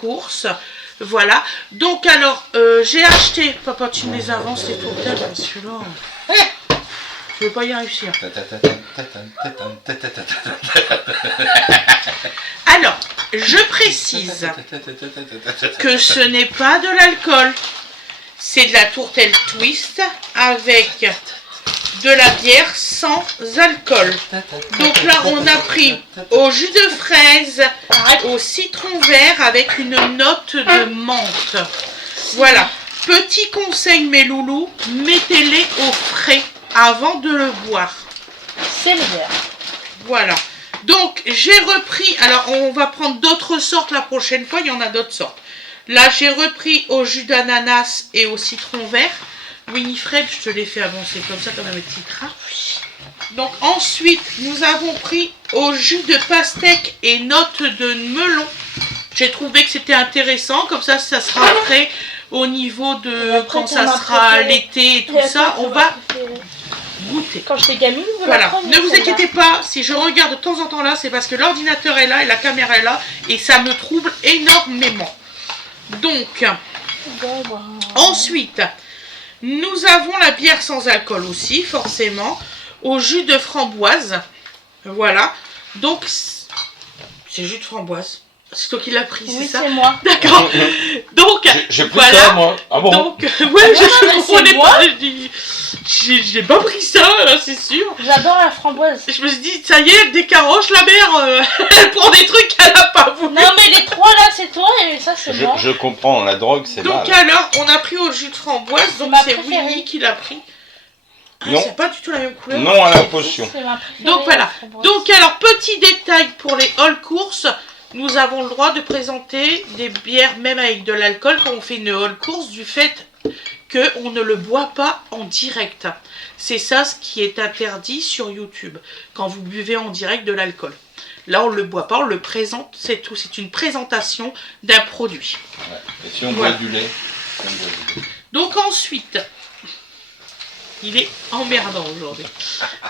courses. Voilà. Donc alors, j'ai acheté... Papa, tu me les avances les tourtelles parce que là... Je vais pas y réussir. Alors, je précise que ce n'est pas de l'alcool. C'est de la tourtelle twist avec de la bière sans alcool. Donc là, on a pris au jus de fraise, au citron vert avec une note de menthe. Voilà. Petit conseil, mes loulous, mettez-les au frais avant de le boire. C'est le vert. Voilà. Donc, j'ai repris... Alors, on va prendre d'autres sortes la prochaine fois. Il y en a d'autres sortes. Là, j'ai repris au jus d'ananas et au citron vert. Winifred, je te l'ai fait avancer comme ça, comme un petit train. Donc, ensuite, nous avons pris au jus de pastèque et notes de melon. J'ai trouvé que c'était intéressant. Comme ça, ça sera prêt au niveau de... Quand ça sera l'été et tout ça, on va... goûter. Quand j'étais gamine, voilà. Ne vous inquiétez pas, si je regarde de temps en temps là, c'est parce que l'ordinateur est là et la caméra est là et ça me trouble énormément. Donc, ensuite, nous avons la bière sans alcool aussi, forcément, au jus de framboise. Voilà. Donc, c'est jus de framboise. C'est toi qui l'as pris, oui, c'est ça? C'est moi. D'accord. Donc, j'ai pris voilà. ça, moi. Ah bon? Donc, ouais, je comprenais pas. J'ai pas pris ça, là, c'est sûr. J'adore la framboise. Je me suis dit, ça y est, elle décaroche la mère. Elle prend des trucs qu'elle a pas voulu. Non, mais les trois là, c'est toi et ça, c'est moi. Je comprends, la drogue, c'est mal. Donc, alors, on a pris au jus de framboise. Donc, c'est Winnie qui l'a pris. Ah, c'est pas du tout la même couleur. Non, à la potion. Donc, voilà. Donc, alors, petit détail pour les all courses. Nous avons le droit de présenter des bières, même avec de l'alcool, quand on fait une all course, du fait qu'on ne le boit pas en direct. C'est ça ce qui est interdit sur YouTube, quand vous buvez en direct de l'alcool. Là, on ne le boit pas, on le présente, c'est tout. C'est une présentation d'un produit. Ouais. Et si on boit du lait? Donc ensuite... Il est emmerdant aujourd'hui.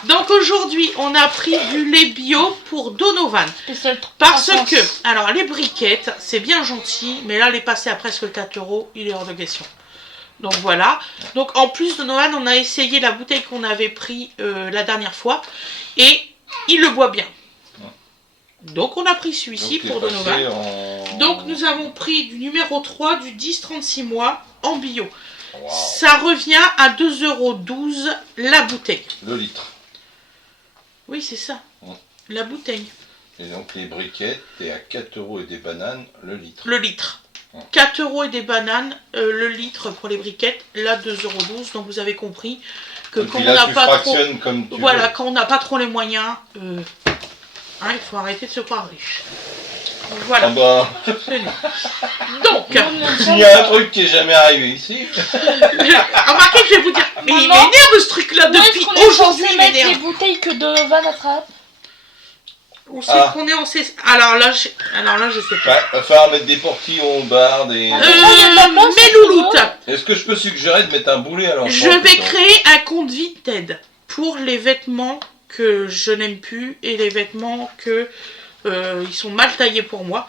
Donc aujourd'hui, on a pris du lait bio pour Donovan. Parce que, alors les briquettes, c'est bien gentil, mais là, les passer à presque 4 €, il est hors de question. Donc voilà. Donc en plus, Donovan, on a essayé la bouteille qu'on avait pris la dernière fois. Et il le boit bien. Donc on a pris celui-ci pour Donovan. Donc nous avons pris du numéro 3 du 10-36 mois en bio. Wow. Ça revient à 2,12 € la bouteille. Le litre. Oui, c'est ça. La bouteille. Et donc les briquettes, t'es à 4 € et des bananes, le litre. Le litre. 4 € et des bananes, le litre pour les briquettes, là 2,12 €. Donc vous avez compris que quand on n'a pas trop... Voilà, quand on n'a pas trop les moyens, il faut arrêter de se croire riche. Voilà. Ah bah. Donc, il y a un truc qui est jamais arrivé ici. Remarquez que je vais vous dire, mais il m'énerve ce truc là depuis aujourd'hui. Il m'énerve. Les bouteilles que Donovan attrape. On sait qu'on est en CC. Alors là, je sais pas. Ouais, va falloir mettre des portillons au bar, des... mes louloutes. Est-ce que je peux suggérer de mettre un boulet à l'enfant? Je vais créer un compte Vinted pour les vêtements que je n'aime plus et les vêtements que ils sont mal taillés pour moi.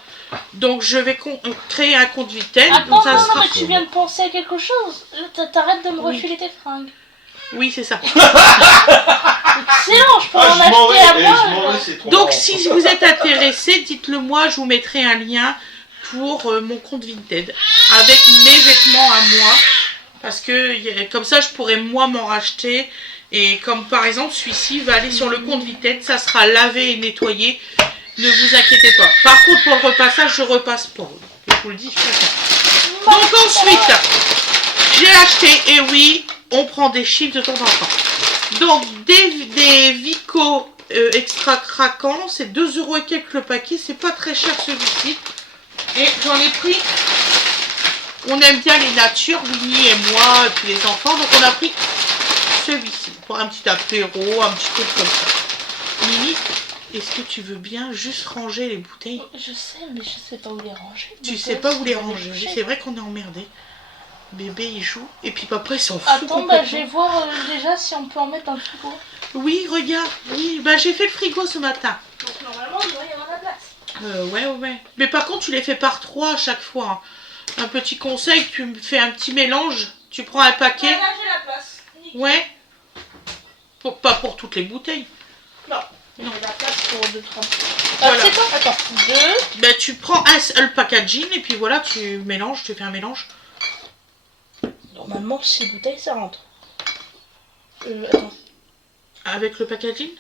Donc je vais créer un compte Vinted. Attends, non, mais tu viens de penser à quelque chose. T'arrêtes de me refiler tes fringues. Oui, c'est ça. Excellent, je peux en acheter à moi. Donc si vous êtes intéressé, dites-le moi, je vous mettrai un lien pour mon compte Vinted avec mes vêtements à moi. Parce que comme ça, je pourrais moi m'en racheter. Et comme par exemple, celui-ci va aller sur le compte Vinted, ça sera lavé et nettoyé. Ne vous inquiétez pas. Par contre, pour le repassage, je repasse pas. Je vous le dis, je fais ça. Donc ensuite, j'ai acheté, et oui, on prend des chips de temps en temps. Donc des Vico extra craquants, c'est 2 € et quelques le paquet, c'est pas très cher celui-ci. Et j'en ai pris, on aime bien les natures, Winnie et moi, et puis les enfants, donc on a pris celui-ci pour un petit apéro, un petit truc comme ça. Mimi, est-ce que tu veux bien juste ranger les bouteilles? Je sais, mais je sais pas où les ranger. Tu sais pas où les ranger. C'est vrai qu'on est emmerdé. Bébé, il joue. Et puis papa, il s'en fout. Attends, bah, je vais voir déjà si on peut en mettre dans le frigo. Oui, regarde. Oui, bah j'ai fait le frigo ce matin. Donc normalement, il doit y avoir de la place. Ouais. Mais par contre, tu les fais par 3 à chaque fois. Hein. Un petit conseil, tu me fais un petit mélange. Tu prends un paquet. Ouais, là, j'ai la place. Nickel. Ouais. Pas pour toutes les bouteilles. Non. J'ai la place pour 2-3. Voilà. C'est quoi? Attends. 2. Ben, tu prends un seul packaging et puis voilà, tu mélanges, tu fais un mélange. Normalement, 6 bouteilles, ça rentre. Attends. Avec le packaging?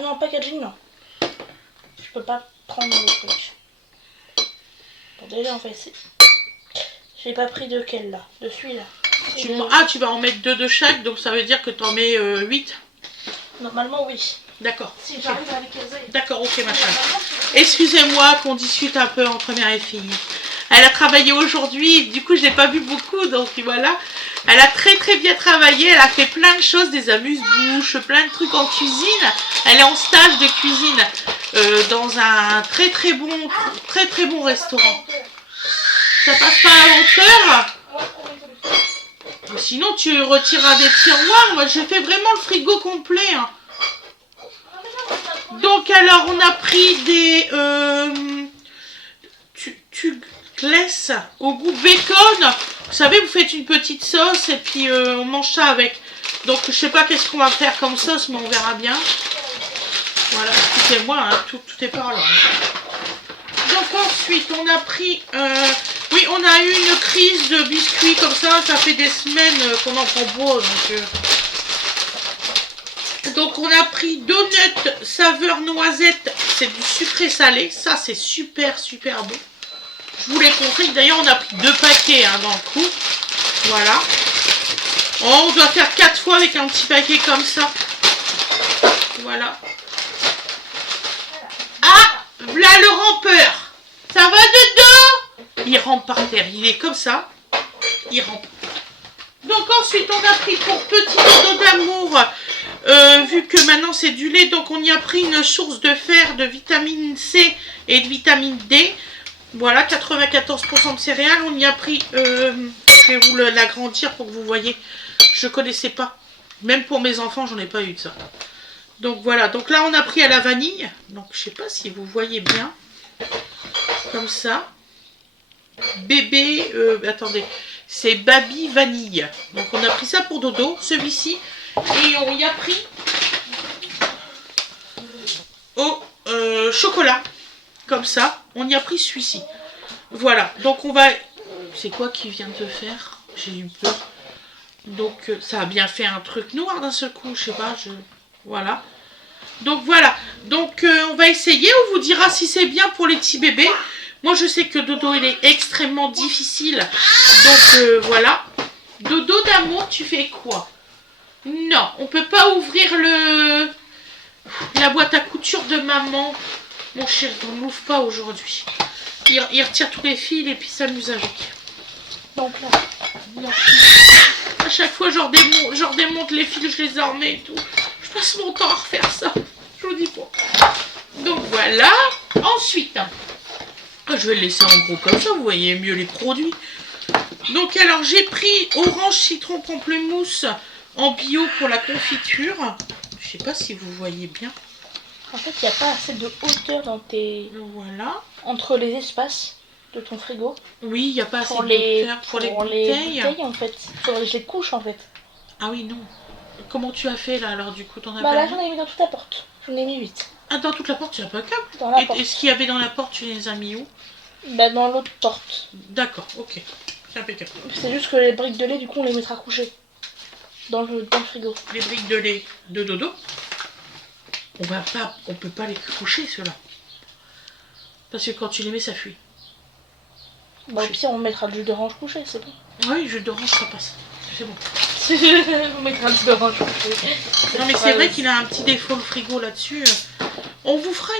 Non, packaging, non. Je peux pas prendre le truc. Bon, déjà, on va essayer. J'ai pas pris de quel là? De celui-là. Tu vas en mettre 2 de chaque, donc ça veut dire que tu en mets 8. Normalement, oui. D'accord. Si j'arrive avec Elsa. D'accord, ok, machin. Excusez-moi qu'on discute un peu entre mère et fille. Elle a travaillé aujourd'hui, du coup je l'ai pas vu beaucoup, donc voilà. Elle a très bien travaillé, elle a fait plein de choses, des amuse-bouches, plein de trucs en cuisine. Elle est en stage de cuisine dans un très bon restaurant. Ça passe pas à hauteur? Sinon tu retireras des tiroirs, moi je fais vraiment le frigo complet. Hein. Donc alors on a pris des glace au goût bacon. Vous savez, vous faites une petite sauce et puis on mange ça avec. Donc je sais pas qu'est-ce qu'on va faire comme sauce, mais on verra bien. Voilà, excusez-moi, hein, tout est par là. Donc ensuite on a pris oui, on a eu une crise de biscuits comme ça fait des semaines qu'on en prend beau, donc on a pris donut saveur noisette, c'est du sucré salé, ça c'est super bon. Je vous les conseille, d'ailleurs on a pris 2 paquets hein, dans le coup. Voilà. Oh, on doit faire 4 fois avec un petit paquet comme ça. Voilà. Ah, voilà le rampeur. Ça va dedans? Il rampe par terre, il est comme ça. Il rampe. Donc ensuite on a pris pour petit dodo d'amour, vu que maintenant c'est du lait, donc on y a pris une source de fer, de vitamine C et de vitamine D. Voilà, 94% de céréales. On y a pris, je vais vous l'agrandir pour que vous voyez. Je connaissais pas. Même pour mes enfants, j'en ai pas eu de ça. Donc voilà, donc là on a pris à la vanille. Donc je sais pas si vous voyez bien. Comme ça. Bébé, attendez. C'est Baby Vanille. Donc on a pris ça pour dodo, celui-ci. Et on y a pris au chocolat. Comme ça, on y a pris celui-ci. Voilà, donc on va... C'est quoi qui vient de faire? J'ai eu peur. Donc ça a bien fait un truc noir d'un seul coup, je sais pas, Voilà. Donc voilà, donc on va essayer, on vous dira si c'est bien pour les petits bébés. Moi je sais que dodo il est extrêmement difficile. Donc voilà. Dodo d'amour, tu fais quoi? Non, on peut pas ouvrir la boîte à couture de maman. Mon chéri, on n'ouvre pas aujourd'hui. Il retire tous les fils et puis s'amuse avec. Donc là. Donc, à chaque fois, je redémonte les fils, je les remets et tout. Je passe mon temps à refaire ça. Je vous dis pas. Donc voilà. Ensuite, je vais le laisser en gros comme ça, vous voyez mieux les produits. Donc alors, j'ai pris orange, citron, pamplemousse en bio pour la confiture. Je sais pas si vous voyez bien. En fait, il n'y a pas assez de hauteur dans tes... Voilà. Entre les espaces de ton frigo. Oui, il n'y a pas assez pour de les hauteur pour les bouteilles. En fait. Pour les couches en fait. Ah oui, non. Comment tu as fait là alors du coup? T'en as Bah là, pas j'en ai mis dans toute la porte. J'en ai mis 8. Ah, dans toute la porte, tu n'as pas câble. Dans la porte. Et ce qu'il y avait dans la porte, tu les as mis où? Bah dans l'autre porte. D'accord, ok. C'est impeccable. C'est juste que les briques de lait, du coup, on les mettra couchées. Dans le frigo. Les briques de lait de dodo, on peut pas les coucher ceux-là. Parce que quand tu les mets, ça fuit. Bah au pire, on mettra du jus d'orange couché, c'est bon. Oui, jus d'orange, ça passe. C'est bon. On mettra du jus d'orange couché. Non mais c'est vrai qu'il a un petit défaut le frigo là-dessus. On vous fera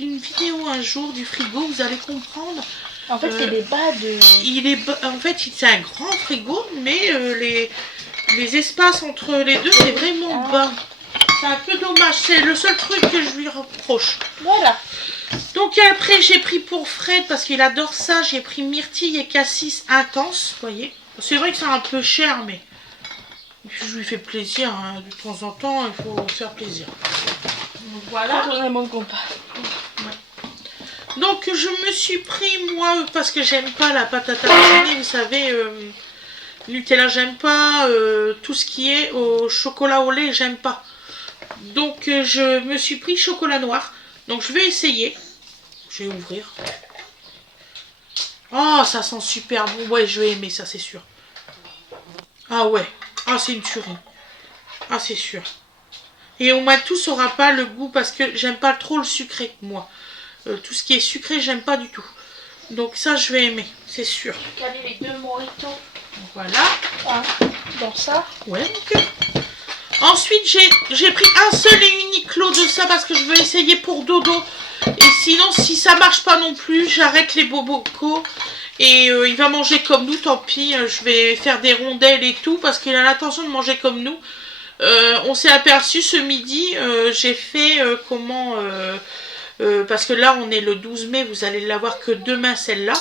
une vidéo un jour du frigo, vous allez comprendre. En fait, il est bas de... En fait, c'est un grand frigo, mais les espaces entre les deux, c'est vraiment bas. C'est un peu dommage, c'est le seul truc que je lui reproche. Voilà. Donc après, j'ai pris pour Fred, parce qu'il adore ça, j'ai pris myrtille et cassis intense, vous voyez. C'est vrai que c'est un peu cher, mais je lui fais plaisir, hein. De temps en temps, il faut faire plaisir. Voilà. Quand on ne manque pas. Donc je me suis pris moi, parce que j'aime pas la pâte à tartiner, vous savez, Nutella j'aime pas, tout ce qui est au chocolat au lait j'aime pas. Donc je me suis pris chocolat noir. Donc je vais essayer. Je vais ouvrir. Oh, ça sent super bon. Ouais, je vais aimer ça, c'est sûr. Ah ouais. Ah, c'est une tuerie. Ah, c'est sûr. Et au moins tout aura pas le goût parce que j'aime pas trop le sucré, moi. Tout ce qui est sucré, j'aime pas du tout. Donc ça, je vais aimer, c'est sûr. Caler les 2 mojitos. Voilà. Ah, dans ça. Ouais, ok. Ensuite, j'ai pris un seul et unique lot de ça parce que je veux essayer pour Dodo. Et sinon, si ça marche pas non plus, j'arrête les bobocos. Et il va manger comme nous, tant pis. Je vais faire des rondelles et tout parce qu'il a l'intention de manger comme nous. On s'est aperçu ce midi, j'ai fait parce que là on est le 12 mai, vous allez l'avoir que demain celle-là.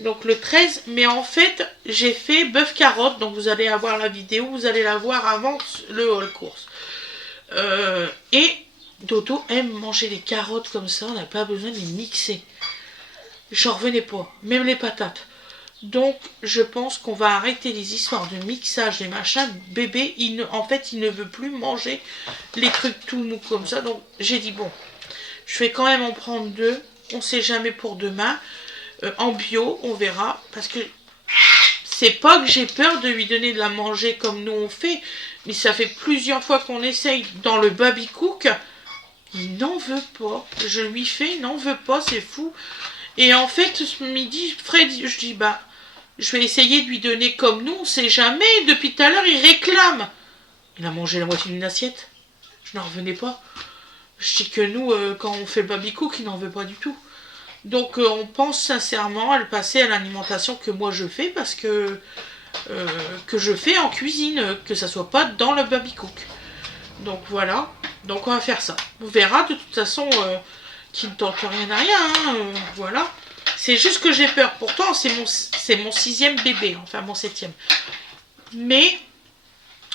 Donc le 13, mais en fait j'ai fait bœuf carotte, donc vous allez avoir la vidéo, vous allez la voir avant le haul course. Et Dodo aime manger les carottes comme ça, on n'a pas besoin de les mixer. J'en revenais pas, même les patates. Donc je pense qu'on va arrêter les histoires de mixage des machins. Bébé, en fait il ne veut plus manger les trucs tout mous comme ça. Donc j'ai dit bon, je vais quand même en prendre 2. On sait jamais pour demain. En bio, on verra. Parce que c'est pas que j'ai peur de lui donner de la manger comme nous on fait. Mais ça fait plusieurs fois qu'on essaye dans le baby cook. Il n'en veut pas. Je lui fais, il n'en veut pas, c'est fou. Et en fait, ce midi, Fred, je dis bah, je vais essayer de lui donner comme nous, on sait jamais. Depuis tout à l'heure, il réclame. Il a mangé la moitié d'une assiette. Je n'en revenais pas. Je dis que nous, quand on fait le baby cook, il n'en veut pas du tout. Donc on pense sincèrement à le passer à l'alimentation que moi je fais parce que je fais en cuisine, que ça soit pas dans le baby cook. Donc voilà, donc on va faire ça. On verra de toute façon qu'il ne tente rien à rien, hein, voilà. C'est juste que j'ai peur, pourtant c'est mon 6e bébé, enfin mon 7e. Mais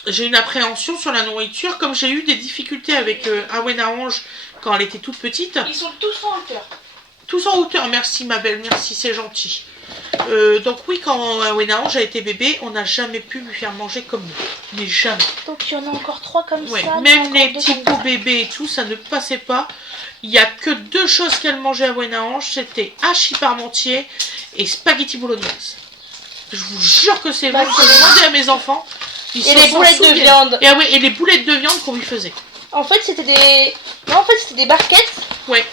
j'ai une appréhension sur la nourriture, comme j'ai eu des difficultés avec Awena Ange quand elle était toute petite. Ils sont tous en hauteur. Tous en hauteur, merci ma belle, merci, c'est gentil. Donc oui, quand Awena Ange a été bébé, on n'a jamais pu lui faire manger comme nous. Mais jamais. Donc il y en a encore 3 comme Ouais, ça. même les petits pots bébés et tout, ça ne passait pas. Il n'y a que 2 choses qu'elle mangeait à Awena Ange, c'était hachis parmentier et spaghetti bolognaise. Je vous jure que c'est vrai, je demandais à mes enfants. Et les boulettes de viande. Et, ah ouais, et les boulettes de viande qu'on lui faisait. En fait, c'était des... Non, en fait, c'était des barquettes. Ouais.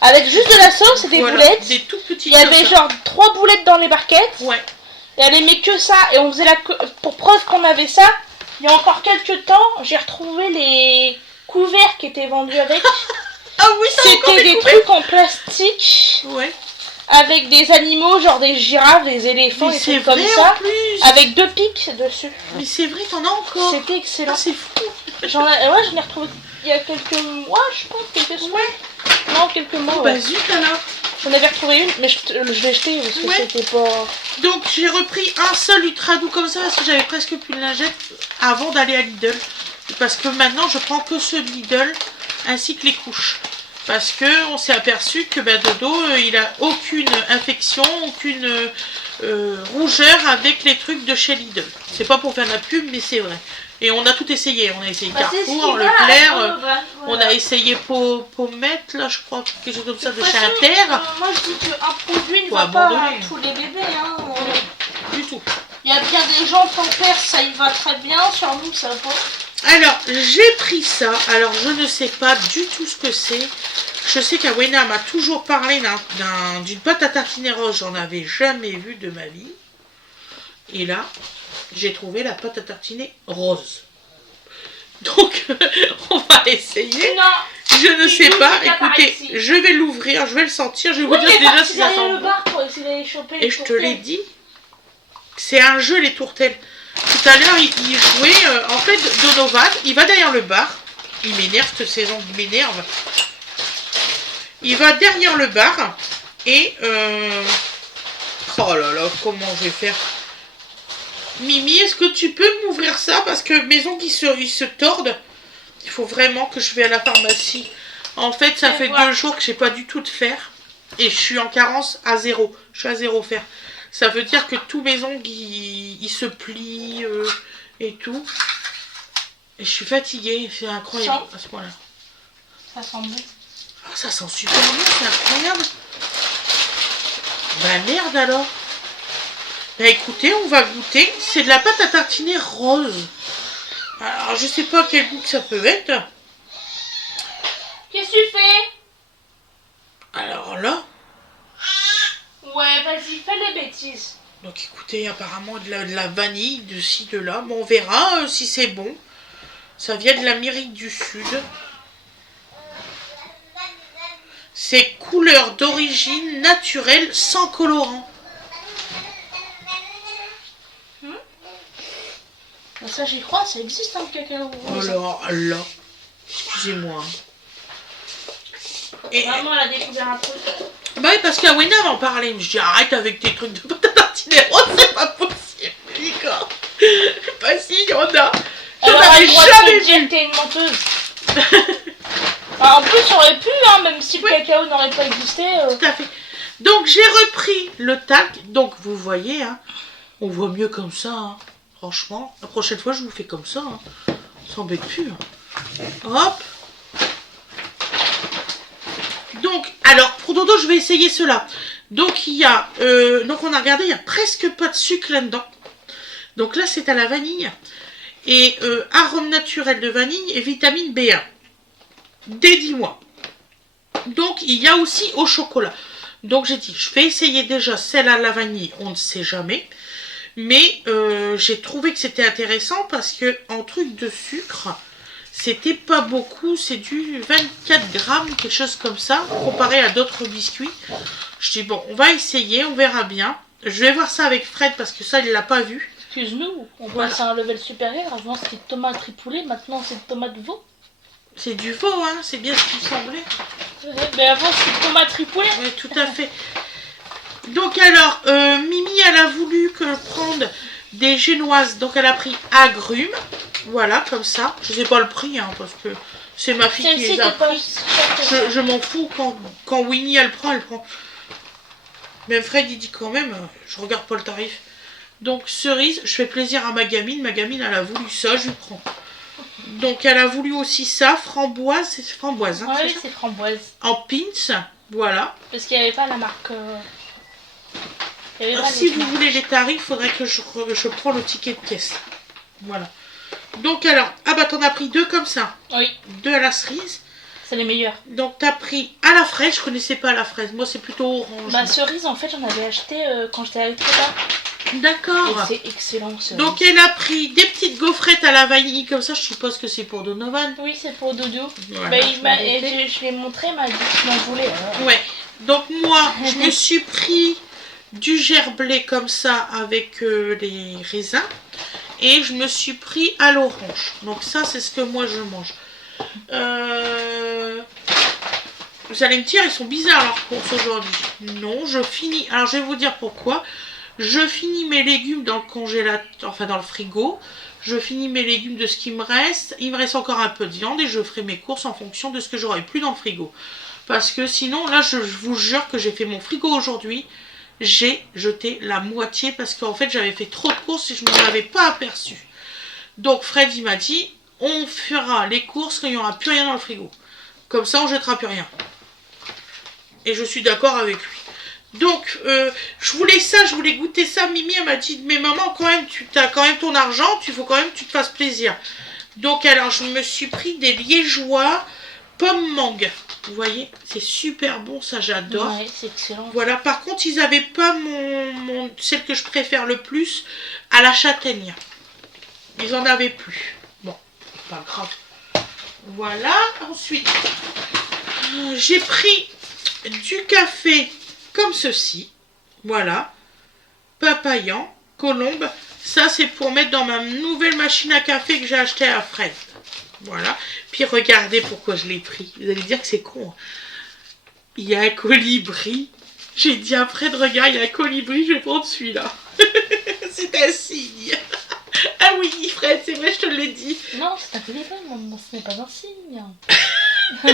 Avec juste de la sauce et des boulettes. Des tout petits. Il y avait genre 3 boulettes dans les barquettes. Ouais. Et elle aimait que ça. Et on faisait pour preuve qu'on avait ça. Il y a encore quelques temps, j'ai retrouvé les couverts qui étaient vendus avec. Ah oui, c'était des trucs en plastique. Ouais. Avec des animaux, genre des girafes, des éléphants, des trucs comme ça. Avec 2 pics dessus. Mais c'est vrai, t'en as encore. C'était excellent. Ah, c'est fou. J'en ai retrouvé il y a quelques mois, je pense, quelques semaines. Non, quelques mois. Oh, ouais. bah zut alors. J'en avais retrouvé une, mais je l'ai jetée parce que c'était pas... Donc j'ai repris un seul ultra doux comme ça parce que j'avais presque plus de lingettes avant d'aller à Lidl. Parce que maintenant je prends que ceux de Lidl ainsi que les couches. Parce que on s'est aperçu que Dodo il a aucune infection, aucune rougeur avec les trucs de chez Lidl. C'est pas pour faire de la pub mais c'est vrai. Et on a tout essayé, on a essayé Carrefour, Leclerc, on a essayé Pommette, là je crois, quelque chose comme ça de chez Inter. Moi je dis qu'un produit ne va pas à tous les bébés. Hein. Du tout. Il y a bien des gens qui en perdent, ça y va très bien, sur nous ça va pas. Alors, j'ai pris ça, alors je ne sais pas du tout ce que c'est. Je sais qu'Awena m'a toujours parlé d'une pâte à tartiner rose, j'en avais jamais vu de ma vie. Et là, j'ai trouvé la pâte à tartiner rose. Donc, on va essayer. Non, je ne sais pas. Écoutez, je vais l'ouvrir, je vais le sentir. Je vais vous dire déjà si ça sent bon. Et je te l'ai dit, c'est un jeu les tourtelles. Tout à l'heure, il jouait. En fait, Donovan, il va derrière le bar. Il m'énerve cette saison, il m'énerve. Il va derrière le bar. Et... oh là là, comment je vais faire? Mimi, est-ce que tu peux m'ouvrir ça? Parce que mes ongles ils se tordent. Il faut vraiment que je vais à la pharmacie En fait, ça Et fait voilà. 2 jours que j'ai pas du tout de fer. Et je suis en carence à 0. Je suis à 0 fer. Ça veut dire que tous mes ongles, ils se plient et tout. Et je suis fatiguée. C'est incroyable à ce point-là. Ça sent bon. Oh, ça sent super bon, c'est incroyable. Bah merde alors. Bah écoutez, on va goûter. C'est de la pâte à tartiner rose. Alors je sais pas quel goût que ça peut être. Qu'est-ce que tu fais? Alors là. Ouais, vas-y, fais les bêtises. Donc écoutez, apparemment de la vanille, de ci, de là. Bon, on verra si c'est bon. Ça vient de l'Amérique du Sud. C'est couleur d'origine naturelle sans colorant. Bah ça j'y crois, ça existe un cacao rose. Alors là, excusez-moi. Et, Maman elle a découvert un truc. bah oui, parce qu'Awena m'en parlait. Je dis arrête avec tes trucs de pâte à tartiner rose, c'est pas possible. D'accord. Bah si, il y en a. J'en Alors elle a avais le droit de jamais te dire vu. que t'es une menteuse. En plus on aurait pu, hein, même si le cacao n'aurait pas existé. Tout à fait. Donc j'ai repris le tac. Donc vous voyez, hein, on voit mieux comme ça. Hein. Franchement, la prochaine fois je vous fais comme ça. Hein. Ça s'embête plus. Hein. Hop. Donc, alors pour Dodo, je vais essayer cela. Donc il y a, donc on a regardé, il y a presque pas de sucre là-dedans. Donc là c'est à la vanille et arôme naturel de vanille et vitamine B1. Dès 10 mois. Donc il y a aussi au chocolat. Donc j'ai dit, je vais essayer déjà celle à la vanille, on ne sait jamais. Mais j'ai trouvé que c'était intéressant parce que en truc de sucre, c'était pas beaucoup, c'est du 24 grammes, quelque chose comme ça, comparé à d'autres biscuits. Je dis bon, on va essayer, on verra bien. Je vais voir ça avec Fred parce que ça, il l'a pas vu. Excuse-nous, on Voilà. passe à un level supérieur. Avant c'était tomate tripoulée, maintenant c'est tomate veau. C'est du veau, hein, c'est bien ce qu'il semblait. Mais avant c'était tomate tripoulée. Oui, tout à fait. Donc alors, Mimi, elle a voulu que je prenne des génoises. Donc elle a pris agrumes. Voilà, comme ça. Je sais pas le prix, hein, parce que c'est ma fille qui Celle-ci les a était pas pris. chère que ça. Je m'en fous. Quand Winnie, elle prend, elle prend. Même Fred, il dit quand même, je regarde pas le tarif. Donc cerise, je fais plaisir à ma gamine. Ma gamine, elle a voulu ça, je lui prends. Donc elle a voulu aussi ça. Framboise, c'est framboise. Hein, Oui, ça c'est framboise. en pins, voilà. Parce qu'il n'y avait pas la marque. Il y avait pas Si les vous marques. voulez les tarifs, il faudrait que je prends le ticket de caisse. Voilà. Donc alors, ah bah t'en as pris 2 comme ça. Oui, 2 à la cerise. c'est les meilleurs. Donc t'as pris à la fraise, je connaissais pas la fraise. Moi c'est plutôt orange. Bah cerise en fait j'en avais acheté quand j'étais avec toi. Et D'accord. c'est excellent cerise. Donc elle a pris des petites gaufrettes à la vanille comme ça, je suppose que c'est pour Donovan. Oui c'est pour Dodo. Voilà, Bah, je m'en et doutais. je l'ai montré, il m'a dit qu'il m'en voulait. alors. Ouais. Donc moi, je me suis pris du gerblé comme ça avec les raisins. Et je me suis pris à l'orange. Donc ça, c'est ce que moi je mange. Vous allez me dire, ils sont bizarres leurs courses aujourd'hui. Non, je finis. Alors je vais vous dire pourquoi. Je finis mes légumes dans le congélateur, enfin dans le frigo. Je finis mes légumes de ce qui me reste. Il me reste encore un peu de viande et je ferai mes courses en fonction de ce que j'aurai plus dans le frigo. Parce que sinon, là, je vous jure que j'ai fait mon frigo aujourd'hui. J'ai jeté la moitié parce qu'en fait, j'avais fait trop de courses et je ne m'en avais pas aperçu. Donc Fred, il m'a dit, on fera les courses quand il n'y aura plus rien dans le frigo. Comme ça, on ne jettera plus rien. Et je suis d'accord avec lui. Donc, je voulais ça, je voulais goûter ça. Mimi, elle m'a dit, mais maman, quand même, tu as quand même ton argent, il faut quand même que tu te fasses plaisir. Donc, alors, je me suis pris des liégeois pomme mangue. Vous voyez, c'est super bon, ça j'adore. Ouais, c'est excellent. Voilà, par contre, ils n'avaient pas celle que je préfère le plus, à la châtaigne. Ils en avaient plus. Bon, pas grave. Voilà, ensuite, j'ai pris du café comme ceci. Voilà, papayan, colombe. Ça, c'est pour mettre dans ma nouvelle machine à café que j'ai achetée à Fred. Voilà. Puis regardez pourquoi je l'ai pris. Vous allez dire que c'est con. Il y a un colibri. J'ai dit à Fred, regarde, il y a un colibri, je vais prendre celui-là. C'est un signe. Ah oui, Fred, c'est vrai, je te l'ai dit. Non, c'est un colibri, maman, ce n'est pas un signe. Donc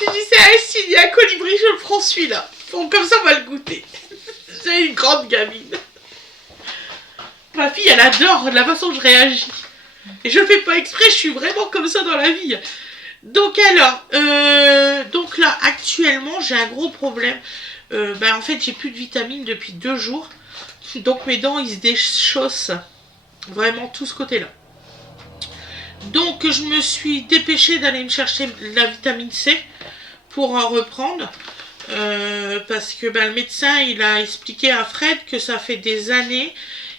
je disais, ah, s'il y a un colibri, je le prends celui-là. Bon, comme ça, on va le goûter. C'est une grande gamine. Ma fille, elle adore la façon dont je réagis. Et je le fais pas exprès, je suis vraiment comme ça dans la vie. Donc alors, donc là, actuellement, j'ai un gros problème. En fait, j'ai plus de vitamines depuis 2 jours. Donc mes dents, ils se déchaussent. Vraiment tout ce côté-là. Donc je me suis dépêchée d'aller me chercher la vitamine C pour en reprendre. Parce que le médecin, il a expliqué à Fred que ça fait des années.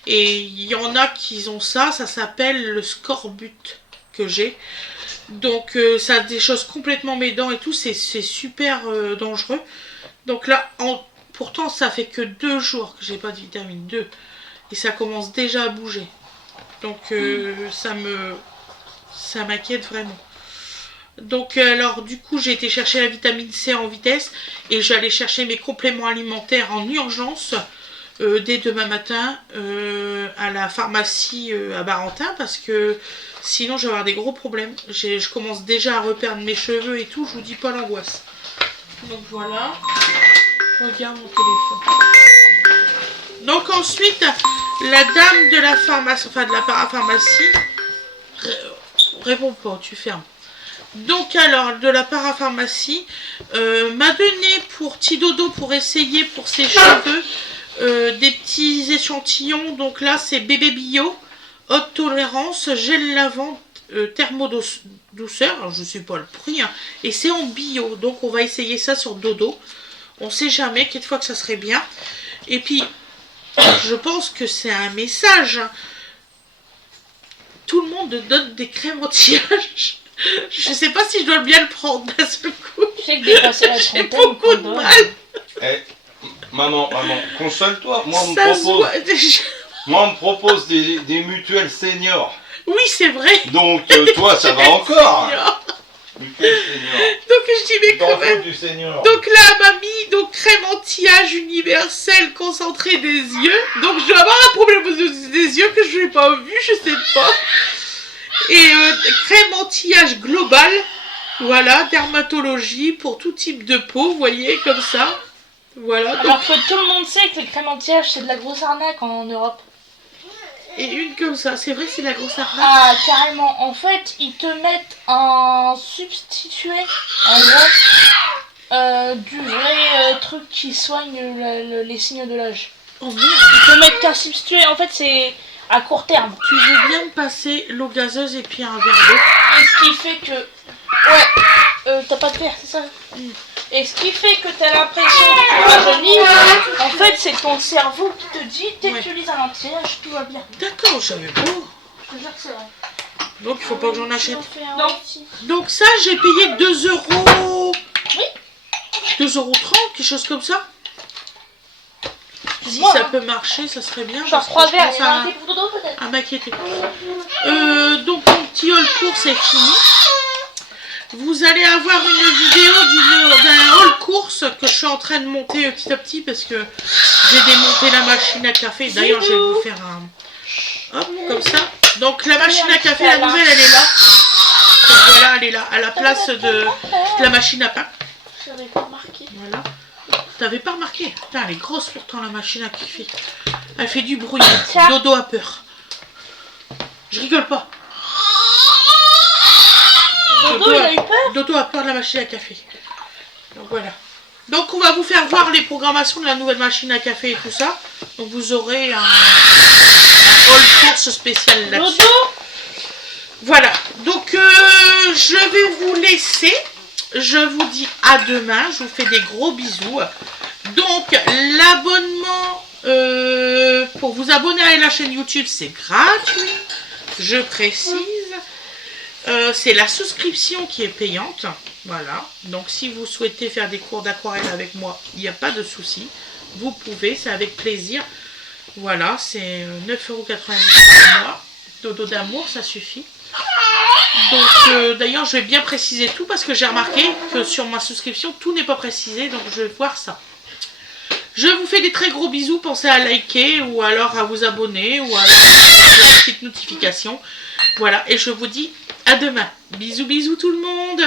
Et il y en a qui ont ça s'appelle le scorbut que j'ai. Donc ça déchausse complètement mes dents et tout, c'est super dangereux. Donc là, pourtant ça fait que 2 jours que j'ai pas de vitamine 2. Et ça commence déjà à bouger. Donc ça m'inquiète vraiment. Donc alors du coup j'ai été chercher la vitamine C en vitesse. Et j'allais chercher mes compléments alimentaires en urgence. Dès demain matin à la pharmacie à Barentin parce que sinon je vais avoir des gros problèmes. Je commence déjà à reperdre mes cheveux et tout, je vous dis pas l'angoisse. Donc voilà, regarde mon téléphone. Donc ensuite, la dame de la pharmacie, enfin de la parapharmacie, réponds pas, tu fermes. Donc alors, de la parapharmacie, m'a donné pour petit dodo pour essayer pour ses cheveux. Des petits échantillons, donc là c'est bébé bio, haute tolérance, gel lavant, thermodouceur, alors je sais pas le prix, hein, et c'est en bio, donc on va essayer ça sur dodo, on sait jamais, quelquefois que ça serait bien, et puis je pense que c'est un message, hein. Tout le monde donne des crèmes anti-âge, je sais pas si je dois bien le prendre d'un seul coup, Tu sais que dépasser la j'ai trentaine, beaucoup de mal. Maman, console-toi. Moi, on me propose des mutuelles seniors. Oui, c'est vrai. Donc, toi, ça va encore. Mutuelle senior. Donc, je dis, mais quand même. Du senior. Donc là, elle m'a mis donc, crème anti-âge universelle concentrée des yeux. Donc, je dois avoir un problème des yeux que je n'ai pas vu, je sais pas. Et crème anti-âge globale. Voilà, dermatologie pour tout type de peau, vous voyez, comme ça. Voilà. Alors que tout le monde sait que les crèmes anti-âge c'est de la grosse arnaque en Europe. Et une comme ça, c'est vrai que c'est de la grosse arnaque. Ah carrément, en fait ils te mettent un substitué en gros du vrai truc qui soigne les signes de l'âge. Oh merde. Ils te mettent qu'un substitué, en fait c'est à court terme. Tu veux bien me passer l'eau gazeuse et puis un verre d'eau? Et ce qui fait que... Ouais, t'as pas de verre, c'est ça? Et ce qui fait que t'as l'impression que tu rajeunis, en fait c'est ton cerveau qui te dit, dès que tu lises un anti-âge, tout va bien. D'accord, je savais pas. Je te jure que c'est vrai. Donc il faut pas que j'en achète. Non. Donc ça, j'ai payé 2 €. Oui. 2,30 €, quelque chose comme ça. Si Moi, ça peut marcher, ça serait bien. genre parce que 3 je verres commence et un thé pour dodo peut-être. à m'inquiéter. Donc mon petit haul course est fini. Vous allez avoir une vidéo d'un haul course que je suis en train de monter petit à petit parce que j'ai démonté la machine à café. D'ailleurs, je vais vous faire un... Hop, comme ça. Donc la machine à café, la nouvelle, elle est là. Donc, voilà, elle est là, à la place de la machine à pain. J'avais pas remarqué. Voilà. T'avais pas remarqué? Putain, elle est grosse pourtant la machine à café. Elle fait du bruit. Dodo a peur. Je rigole pas. Dodo, il a eu peur. Dodo a peur de la machine à café. Donc voilà. Donc on va vous faire voir les programmations de la nouvelle machine à café et tout ça. Donc vous aurez un haul course spécial là-dessus. Dodo. Voilà. Donc je vais vous laisser. Je vous dis à demain. Je vous fais des gros bisous. Donc l'abonnement pour vous abonner à la chaîne YouTube, c'est gratuit. Je précise. C'est la souscription qui est payante. Voilà. Donc si vous souhaitez faire des cours d'aquarelle avec moi, il n'y a pas de souci. Vous pouvez, c'est avec plaisir. Voilà, c'est 9,90 € par mois. Dodo d'amour, ça suffit. Donc d'ailleurs, je vais bien préciser tout parce que j'ai remarqué que sur ma souscription, tout n'est pas précisé. Donc je vais voir ça. Je vous fais des très gros bisous. Pensez à liker ou alors à vous abonner ou alors à mettre la petite notification. Voilà, et je vous dis à demain. Bisous bisous tout le monde.